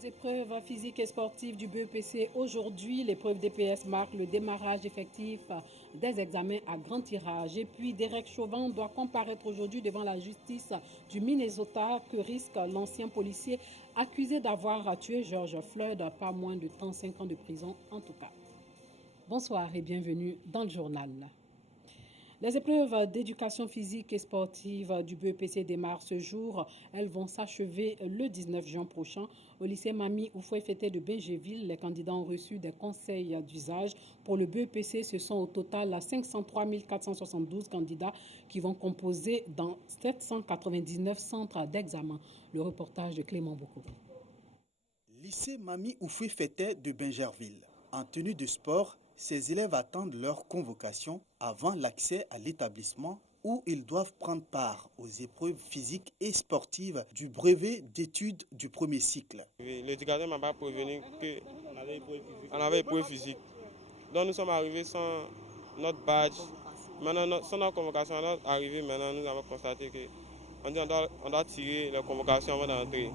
Les épreuves physiques et sportives du BEPC aujourd'hui, l'épreuve DPS marque le démarrage effectif des examens à grand tirage. Et puis Derek Chauvin doit comparaître aujourd'hui devant la justice du Minnesota que risque l'ancien policier accusé d'avoir tué George Floyd, pas moins de 35 ans de prison en tout cas. Bonsoir et bienvenue dans le journal. Les épreuves d'éducation physique et sportive du BEPC démarrent ce jour. Elles vont s'achever le 19 juin prochain au lycée Mami Oufoué-Fété de Bingéville. Les candidats ont reçu des conseils d'usage. Pour le BEPC, ce sont au total 503 472 candidats qui vont composer dans 799 centres d'examen. Le reportage de Clément Boko. Lycée Mami Oufoué-Fété de Bingerville. En tenue de sport, ces élèves attendent leur convocation avant l'accès à l'établissement où ils doivent prendre part aux épreuves physiques et sportives du brevet d'études du premier cycle. L'éducateur ne m'a pas prévenu qu'on avait épreuve physique. Donc nous sommes arrivés sans notre badge. Maintenant, sans notre convocation, à notre arrivée, maintenant nous avons constaté qu'on doit tirer la convocation avant d'entrer.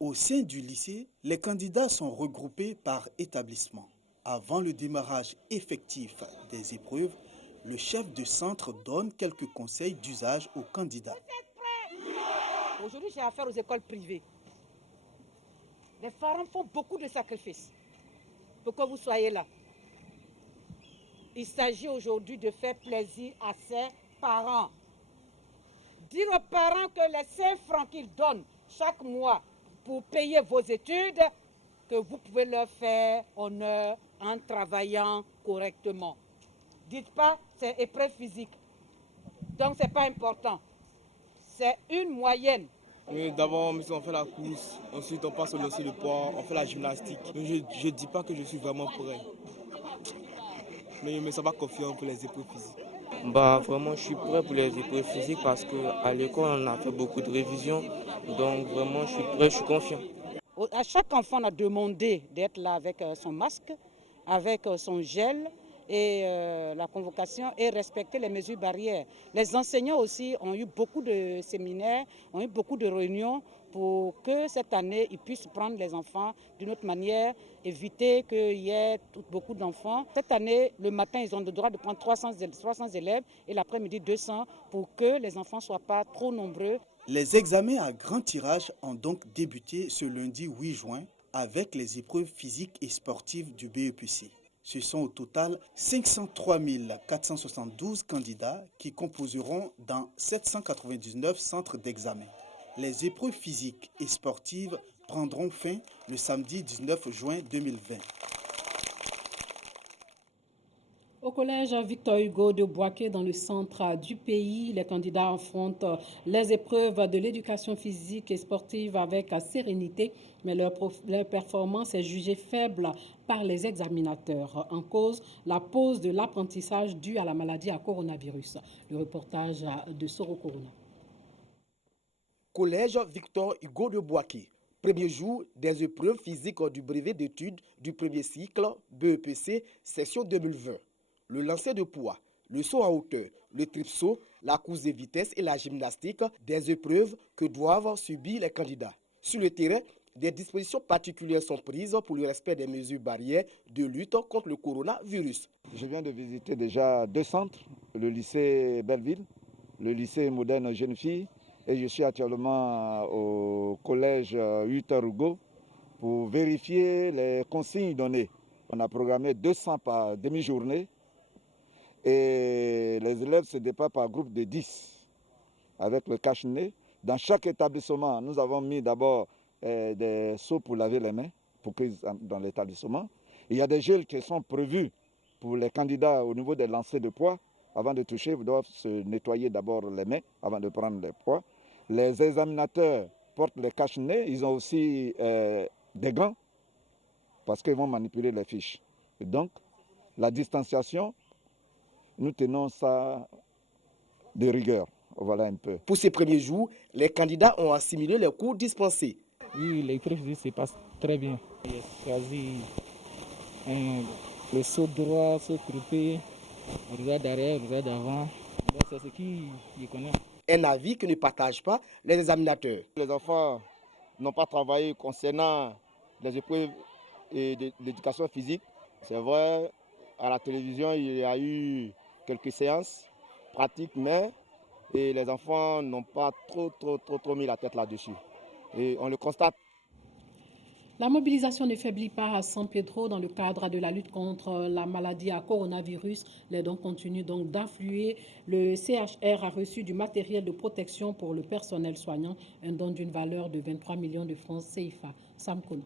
Au sein du lycée, les candidats sont regroupés par établissement. Avant le démarrage effectif des épreuves, le chef de centre donne quelques conseils d'usage aux candidats. Aujourd'hui, j'ai affaire aux écoles privées. Les parents font beaucoup de sacrifices pour que vous soyez là. Il s'agit aujourd'hui de faire plaisir à ces parents. Dire aux parents que les 5 francs qu'ils donnent chaque mois pour payer vos études, que vous pouvez leur faire honneur en travaillant correctement. Dites pas c'est épreuve physique. Donc c'est pas important. C'est une moyenne. Oui, d'abord on fait la course, ensuite on passe au lancer de poids, on fait la gymnastique. Je ne dis pas que je suis vraiment prêt. Mais ça va confier pour les épreuves physiques. Vraiment, je suis prêt pour les épreuves physiques parce qu'à l'école, on a fait beaucoup de révisions. Donc, vraiment, je suis prêt, je suis confiant. À chaque enfant, on a demandé d'être là avec son masque, avec son gel et la convocation et respecter les mesures barrières. Les enseignants aussi ont eu beaucoup de séminaires, ont eu beaucoup de réunions pour que cette année, ils puissent prendre les enfants d'une autre manière, éviter qu'il y ait beaucoup d'enfants. Cette année, le matin, ils ont le droit de prendre 300 élèves et l'après-midi 200 pour que les enfants ne soient pas trop nombreux. Les examens à grand tirage ont donc débuté ce lundi 8 juin avec les épreuves physiques et sportives du BEPC. Ce sont au total 503 472 candidats qui composeront dans 799 centres d'examen. Les épreuves physiques et sportives prendront fin le samedi 19 juin 2020. Au collège Victor Hugo de Boaké, dans le centre du pays, les candidats affrontent les épreuves de l'éducation physique et sportive avec sérénité, mais leur performance est jugée faible par les examinateurs. En cause, la pause de l'apprentissage due à la maladie à coronavirus. Le reportage de Soro Corona. Collège Victor Hugo de Boaké. Premier jour des épreuves physiques du brevet d'études du premier cycle BEPC, session 2020. Le lancer de poids, le saut en hauteur, le tripsaut, la course de vitesse et la gymnastique, des épreuves que doivent subir les candidats. Sur le terrain, des dispositions particulières sont prises pour le respect des mesures barrières de lutte contre le coronavirus. Je viens de visiter déjà 2 centres, le lycée Belleville, le lycée moderne Jeune Fille, et je suis actuellement au collège Victor Hugo pour vérifier les consignes données. On a programmé 200 par demi-journée et les élèves se déplacent par groupe de 10 avec le cache-nez. Dans chaque établissement, nous avons mis d'abord des seaux pour laver les mains dans l'établissement. Il y a des gels qui sont prévus pour les candidats au niveau des lancers de poids. Avant de toucher, ils doivent se nettoyer d'abord les mains avant de prendre les poids. Les examinateurs portent les cache-nez. Ils ont aussi des gants parce qu'ils vont manipuler les fiches. Et donc, la distanciation, nous tenons ça de rigueur. Voilà un peu. Pour ces premiers jours, les candidats ont assimilé les cours dispensés. Oui, l'épreuve physique se passe très bien. J'ai choisi le saut droit, saut groupé, regard d'arrière, regard d'avant. C'est ce qu'il connaît. Un avis que ne partagent pas les examinateurs. Les enfants n'ont pas travaillé concernant les épreuves d'éducation physique. C'est vrai, à la télévision, il y a eu quelques séances pratiques, mais les enfants n'ont pas trop mis la tête là-dessus. Et on le constate. La mobilisation ne faiblit pas à San Pedro dans le cadre de la lutte contre la maladie à coronavirus. Les dons continuent donc d'affluer. Le CHR a reçu du matériel de protection pour le personnel soignant, un don d'une valeur de 23 millions de francs CFA. Sam Kono.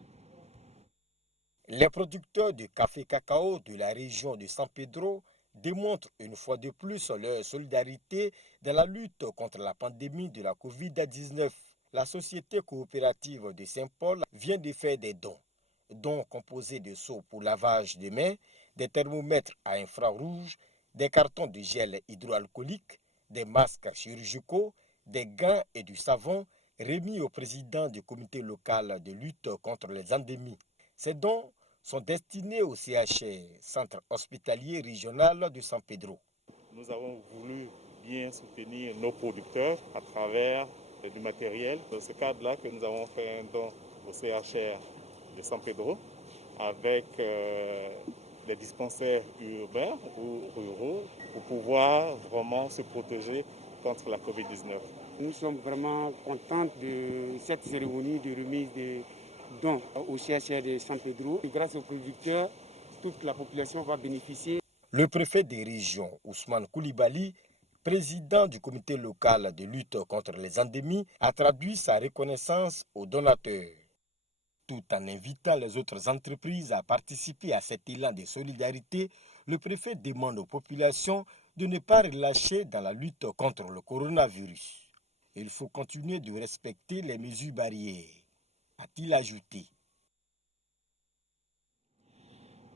Les producteurs de café cacao de la région de San Pedro démontrent une fois de plus leur solidarité dans la lutte contre la pandémie de la COVID-19. La société coopérative de Saint-Paul vient de faire des dons composés de seaux pour lavage de mains, des thermomètres à infrarouge, des cartons de gel hydroalcoolique, des masques chirurgicaux, des gants et du savon remis au président du comité local de lutte contre les endémies. Ces dons sont destinés au CHR, Centre hospitalier régional de San Pedro. Nous avons voulu bien soutenir nos producteurs à travers du matériel. Dans ce cadre-là que nous avons fait un don au CHR de San Pedro avec des dispensaires urbains ou ruraux pour pouvoir vraiment se protéger contre la COVID-19. Nous sommes vraiment contents de cette cérémonie de remise de dons au CHR de San Pedro. Et grâce aux producteurs, toute la population va bénéficier. Le préfet des régions, Ousmane Koulibaly, président du comité local de lutte contre les endémies, a traduit sa reconnaissance aux donateurs. Tout en invitant les autres entreprises à participer à cet élan de solidarité, le préfet demande aux populations de ne pas relâcher dans la lutte contre le coronavirus. Il faut continuer de respecter les mesures barrières, a-t-il ajouté.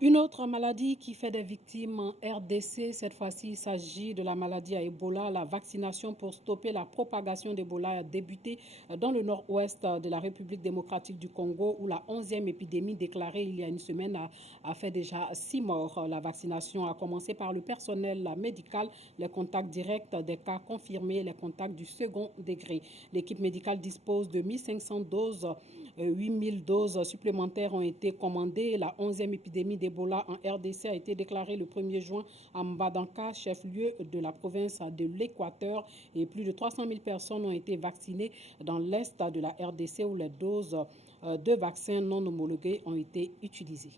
Une autre maladie qui fait des victimes en RDC, cette fois-ci il s'agit de la maladie à Ebola. La vaccination pour stopper la propagation d'Ebola a débuté dans le nord-ouest de la République démocratique du Congo où la 11e épidémie déclarée il y a une semaine a fait déjà 6 morts. La vaccination a commencé par le personnel médical, les contacts directs des cas confirmés, les contacts du second degré. L'équipe médicale dispose de 1500 doses. 8000 doses supplémentaires ont été commandées. La 11e épidémie d'Ebola en RDC a été déclarée le 1er juin à Mbadanka, chef-lieu de la province de l'Équateur. Et plus de 300 000 personnes ont été vaccinées dans l'est de la RDC où les doses de vaccins non homologués ont été utilisées.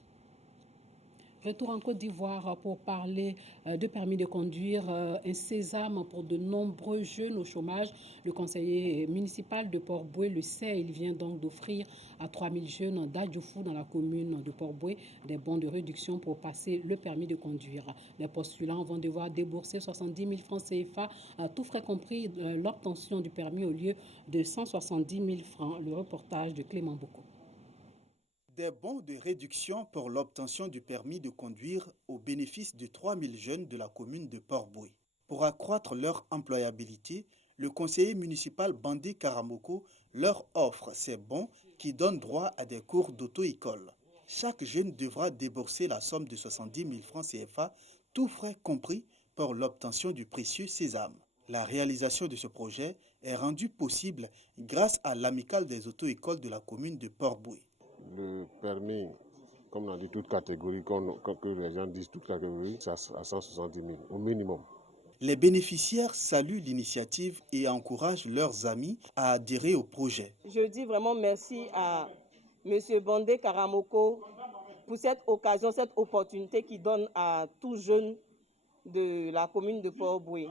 Retour en Côte d'Ivoire pour parler de permis de conduire, un sésame pour de nombreux jeunes au chômage. Le conseiller municipal de Port-Boué le sait, il vient donc d'offrir à 3000 jeunes d'Adjoufou dans la commune de Port-Boué des bons de réduction pour passer le permis de conduire. Les postulants vont devoir débourser 70 000 francs CFA, tout frais compris l'obtention du permis au lieu de 170 000 francs. Le reportage de Clément Boko. Des bons de réduction pour l'obtention du permis de conduire au bénéfice de 3000 jeunes de la commune de Port-Boué. Pour accroître leur employabilité, le conseiller municipal Bandé Karamoko leur offre ces bons qui donnent droit à des cours d'auto-école. Chaque jeune devra débourser la somme de 70 000 francs CFA, tout frais compris, pour l'obtention du précieux sésame. La réalisation de ce projet est rendue possible grâce à l'amicale des auto-écoles de la commune de Port-Boué. Le permis, comme on a dit, toute catégorie, que les gens disent toute catégorie, c'est à 170 000 au minimum. Les bénéficiaires saluent l'initiative et encouragent leurs amis à adhérer au projet. Je dis vraiment merci à M. Bandé Karamoko pour cette occasion, cette opportunité qu'il donne à tous jeunes de la commune de Port-Boué.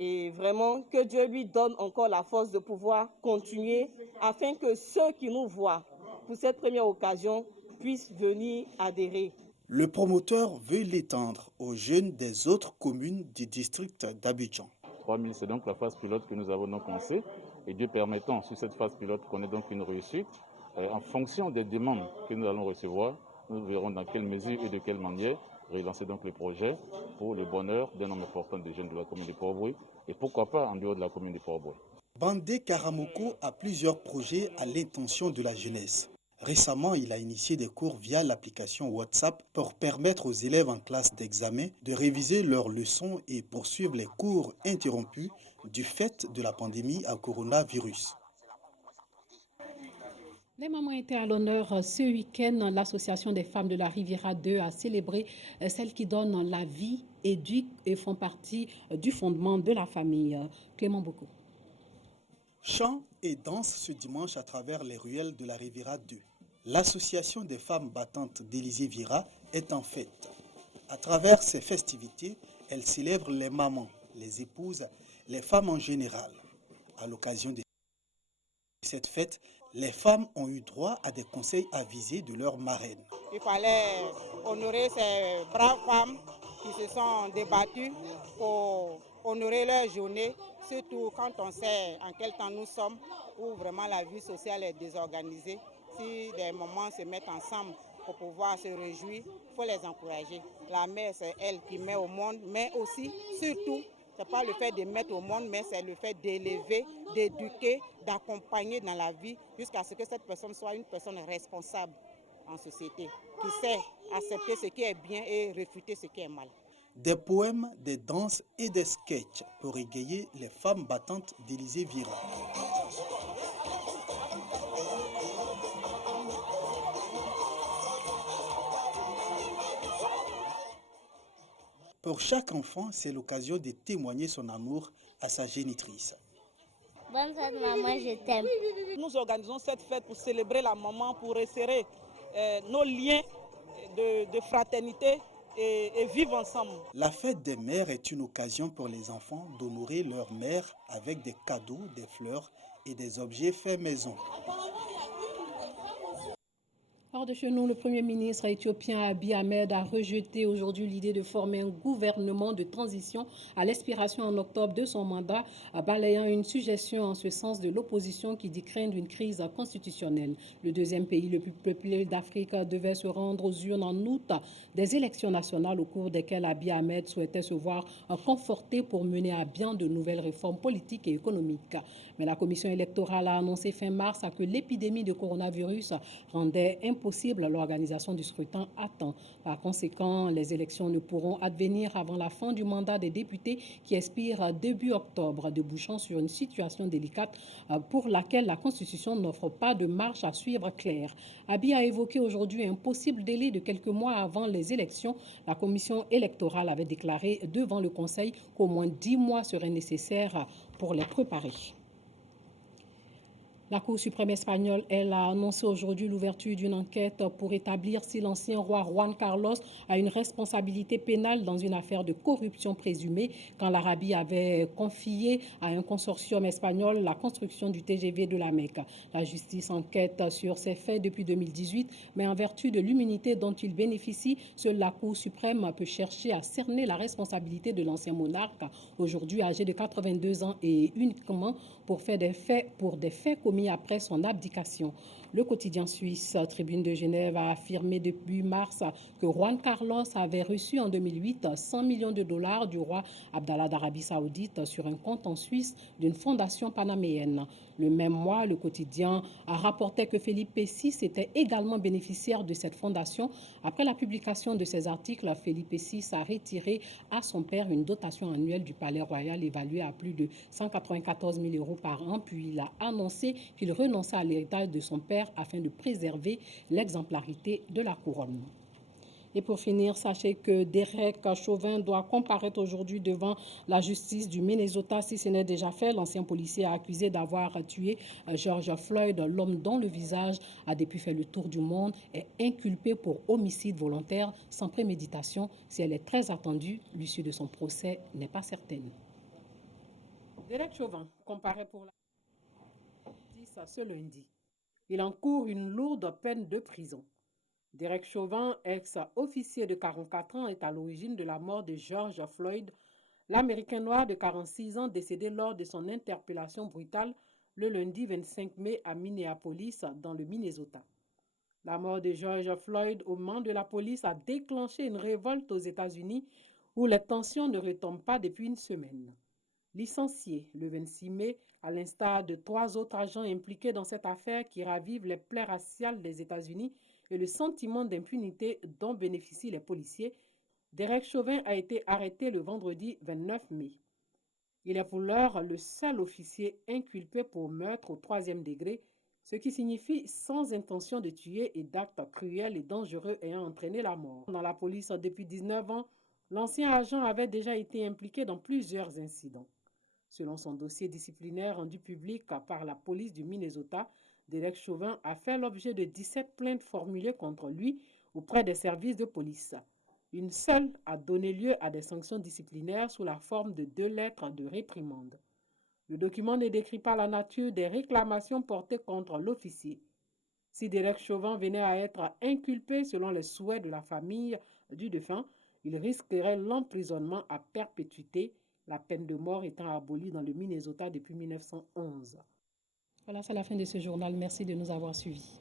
Et vraiment, que Dieu lui donne encore la force de pouvoir continuer afin que ceux qui nous voient pour cette première occasion puissent venir adhérer. Le promoteur veut l'étendre aux jeunes des autres communes du district d'Abidjan. 3000, c'est donc la phase pilote que nous avons donc lancée. Et Dieu permettant, sur cette phase pilote, qu'on ait donc une réussite. En fonction des demandes que nous allons recevoir, nous verrons dans quelle mesure et de quelle manière relancer donc le projet pour le bonheur d'un nombre important de jeunes de la commune de Port-Boué et pourquoi pas en dehors de la commune de Port-Boué. Bandé Karamoko a plusieurs projets à l'intention de la jeunesse. Récemment, il a initié des cours via l'application WhatsApp pour permettre aux élèves en classe d'examen de réviser leurs leçons et poursuivre les cours interrompus du fait de la pandémie à coronavirus. Les mamans étaient à l'honneur ce week-end. L'Association des femmes de la Riviera 2 a célébré celles qui donnent la vie, éduquent et font partie du fondement de la famille. Clément Boko. Chants et danse ce dimanche à travers les ruelles de la Riviera 2. L'Association des femmes battantes d'Élysée Vira est en fête. À travers ces festivités, elle célèbre les mamans, les épouses, les femmes en général. À l'occasion de cette fête, les femmes ont eu droit à des conseils avisés de leur marraine. Il fallait honorer ces braves femmes qui se sont débattues pour honorer leur journée, surtout quand on sait en quel temps nous sommes, où vraiment la vie sociale est désorganisée. Si des mamans se mettent ensemble pour pouvoir se réjouir, il faut les encourager. La mère, c'est elle qui met au monde, mais aussi, surtout, ce n'est pas le fait de mettre au monde, mais c'est le fait d'élever, d'éduquer, d'accompagner dans la vie jusqu'à ce que cette personne soit une personne responsable en société, qui sait accepter ce qui est bien et refuter ce qui est mal. Des poèmes, des danses et des sketchs pour égayer les femmes battantes d'Élysée Vira. Pour chaque enfant, c'est l'occasion de témoigner son amour à sa génitrice. Bonne fête maman, je t'aime. Nous organisons cette fête pour célébrer la maman, pour resserrer nos liens de fraternité et vivre ensemble. La fête des mères est une occasion pour les enfants d'honorer leur mère avec des cadeaux, des fleurs et des objets faits maison. Hors de chez nous, le Premier ministre éthiopien Abiy Ahmed a rejeté aujourd'hui l'idée de former un gouvernement de transition à l'expiration en octobre de son mandat, balayant une suggestion en ce sens de l'opposition qui dit craindre une crise constitutionnelle. Le deuxième pays le plus peuplé d'Afrique devait se rendre aux urnes en août des élections nationales au cours desquelles Abiy Ahmed souhaitait se voir conforté pour mener à bien de nouvelles réformes politiques et économiques. Mais la commission électorale a annoncé fin mars que l'épidémie de coronavirus rendait impossible l'organisation du scrutin à temps. Par conséquent, les élections ne pourront advenir avant la fin du mandat des députés qui expire début octobre, débouchant sur une situation délicate pour laquelle la Constitution n'offre pas de marche à suivre claire. Abiy a évoqué aujourd'hui un possible délai de quelques mois avant les élections. La commission électorale avait déclaré devant le Conseil qu'au moins 10 mois seraient nécessaires pour les préparer. La Cour suprême espagnole, elle, a annoncé aujourd'hui l'ouverture d'une enquête pour établir si l'ancien roi Juan Carlos a une responsabilité pénale dans une affaire de corruption présumée quand l'Arabie avait confié à un consortium espagnol la construction du TGV de la Mecque. La justice enquête sur ces faits depuis 2018, mais en vertu de l'immunité dont il bénéficie, seule la Cour suprême peut chercher à cerner la responsabilité de l'ancien monarque, aujourd'hui âgé de 82 ans et uniquement pour des faits commis après son abdication. Le quotidien suisse Tribune de Genève a affirmé depuis mars que Juan Carlos avait reçu en 2008 100 millions de dollars du roi Abdallah d'Arabie Saoudite sur un compte en Suisse d'une fondation panaméenne. Le même mois, le quotidien a rapporté que Felipe VI était également bénéficiaire de cette fondation. Après la publication de ces articles, Felipe VI a retiré à son père une dotation annuelle du Palais Royal évaluée à plus de 194 000 euros par an, puis il a annoncé qu'il renonçait à l'héritage de son père afin de préserver l'exemplarité de la couronne. Et pour finir, sachez que Derek Chauvin doit comparaître aujourd'hui devant la justice du Minnesota. Si ce n'est déjà fait, l'ancien policier accusé d'avoir tué George Floyd, l'homme dont le visage a depuis fait le tour du monde, est inculpé pour homicide volontaire sans préméditation. Si elle est très attendue, l'issue de son procès n'est pas certaine. Derek Chauvin comparaît pour la justice ce lundi. Il encourt une lourde peine de prison. Derek Chauvin, ex-officier de 44 ans, est à l'origine de la mort de George Floyd, l'Américain noir de 46 ans décédé lors de son interpellation brutale le lundi 25 mai à Minneapolis, dans le Minnesota. La mort de George Floyd aux mains de la police a déclenché une révolte aux États-Unis où les tensions ne retombent pas depuis une semaine. Licencié le 26 mai, à l'instar de 3 autres agents impliqués dans cette affaire qui ravive les plaies raciales des États-Unis et le sentiment d'impunité dont bénéficient les policiers, Derek Chauvin a été arrêté le vendredi 29 mai. Il est pour l'heure le seul officier inculpé pour meurtre au 3e degré. ce qui signifie sans intention de tuer et d'actes cruels et dangereux ayant entraîné la mort. Dans la police depuis 19 ans, l'ancien agent avait déjà été impliqué dans plusieurs incidents. Selon son dossier disciplinaire rendu public par la police du Minnesota, Derek Chauvin a fait l'objet de 17 plaintes formulées contre lui auprès des services de police. Une seule a donné lieu à des sanctions disciplinaires sous la forme de 2 lettres de réprimande. Le document ne décrit pas la nature des réclamations portées contre l'officier. Si Derek Chauvin venait à être inculpé selon les souhaits de la famille du défunt, il risquerait l'emprisonnement à perpétuité, la peine de mort étant abolie dans le Minnesota depuis 1911. Voilà, c'est la fin de ce journal. Merci de nous avoir suivis.